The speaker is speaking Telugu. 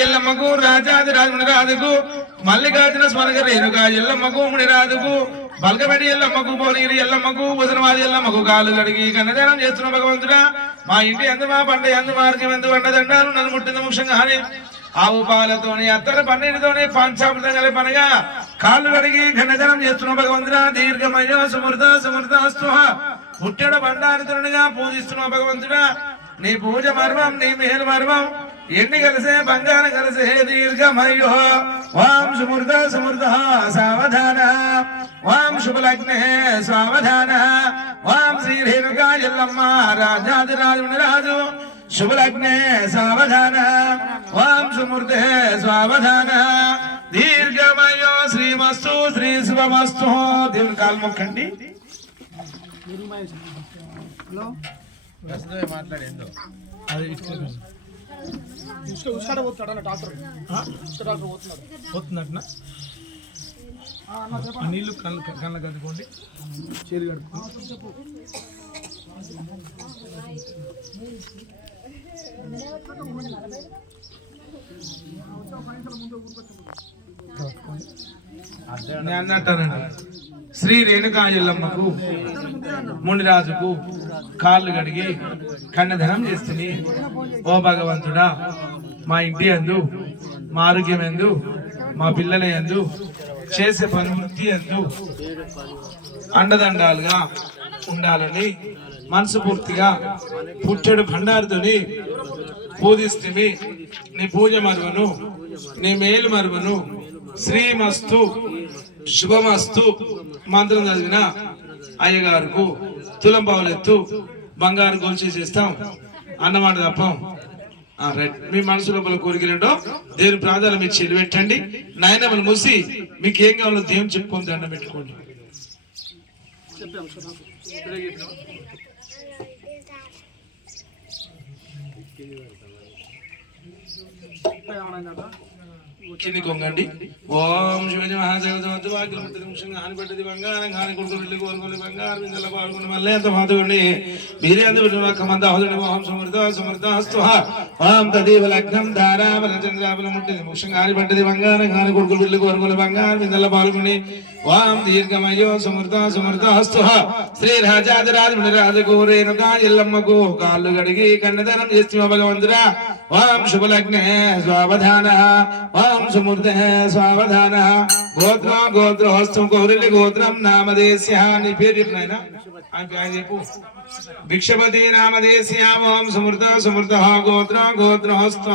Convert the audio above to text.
ఎల్లమ్మకు రాజాది రాజుని రాజుకు మల్లికార్జున స్మరణ రేణుగా ఎల్లమ్మకు ముని రాజుకు బల్కబెడి ఎల్లమ్మకు భువనగిరి ఎల్లమ్మకు ఉదనవాది ఎల్లమ్మకు కాళ్ళు కడిగి కన్నదానం చేస్తున్న భగవంతుడా మా ఇంటి ఎందు మా పంట ఎందు మార్గం ఎందు వండదండాలు నన్ను ముట్టింది ముఖ్యంగా అని ఆవు పాలతోని అత్తర పన్నీటితోని పంచామృతం కలిపి పనగా కాళ్ళు కడిగి ఘనజనం చేస్తున్న భగవంతుడా దీర్ఘమయ్యో సమృద్ధాస్తు ముట్టెడ బండారితునిగా పూజిస్తున్న భగవంతుడా నీ పూజ మర్మం నీ మేలు మర్మం ఎన్ని కలిసే బంగారం కలిసే దీర్ఘమయ్యో వాం సమృద్ధ సావధాన వాం శుభలగ్నే సావధాన వాం శ్రీ రేణుకా ఎల్లమ్మ రాజాది రాజుని రాజు శుభలగ్నే సావధాన వాం సుమూర్తే సావధాన దీర్ఘమయో శ్రీమస్తు శ్రీ శుభమస్తు దేవుని కాలు మొక్కండి మాట్లాడేందో పోతున్నట్టున నీళ్ళు కళ్ళ కదుకోండి చేరు కడుక్కోండి నేను అన్నట్టానండి శ్రీ రేణుకా ఎల్లమ్మకు మునిరాజుకు కాళ్ళు కడిగి కన్నదనం చేస్తుంది ఓ భగవంతుడా మా ఇంటి అందు మా ఆరోగ్యం ఎందు మా పిల్లల యందు చేసే పనివృత్తి ఎందు అండదండాలుగా ఉండాలని మనస్ఫూర్తిగా పుట్టెడు భండారుతోని పూజిస్తుంది నీ పూజ మరువను నీ మేలు మరువను శ్రీమస్తు శుభమస్తు మంత్రం చదివిన అయ్యగారుకు తులం పావులెత్తు బంగారు గొలుచేసేస్తాం అన్నమాట తప్పం రైట్ మీ మనసు లోపల కోరికలేంటో దేవుని ప్రాధాన్యం ఇచ్చి పెట్టండి నాయనమ్మలు మూసి మీకు ఏం కావాలో దేవుని చెప్పుకొని దండం పెట్టుకోండి కింది కొంగండి ఓం శివజ మహాదేవతది బంగారం హాని కొడుకుని కోరుకుని బంగారం ఇందులో పాల్గొని మళ్ళీ ఎంత మాధుడి మీరే అందుమంది అహుడి ఓం సమృద్ధాస్తు ఓం తదీవ లగ్నం ధారాబల చంద్రాబల ముట్టింది ముఖ్యంగా హాని పడ్డది బంగారం హాని కొడుకుని పెళ్లి కోరుకుని బంగారం ఇందులో పాల్గొని ఓం దీర్ఘమయో సమృద్ధాస్తు శ్రీ రాజాదిరాజు రాజకు రేణుకా ఎల్లమ్మకు కాళ్ళు గడిగి కన్నదనం చేస్తున్న భగవంతుడా ఓం శుభలగ్నే స్వావధాన ఓం సుమూర్తే స్వావధాన గోత్రోస్తు గౌరిలి గోత్రం నామదేశ్య నీ పేరు చెప్పినాయన చెప్పు భిక్షపతి నామదేశ్య ఓం సమృద్ధ గోత్రోస్తు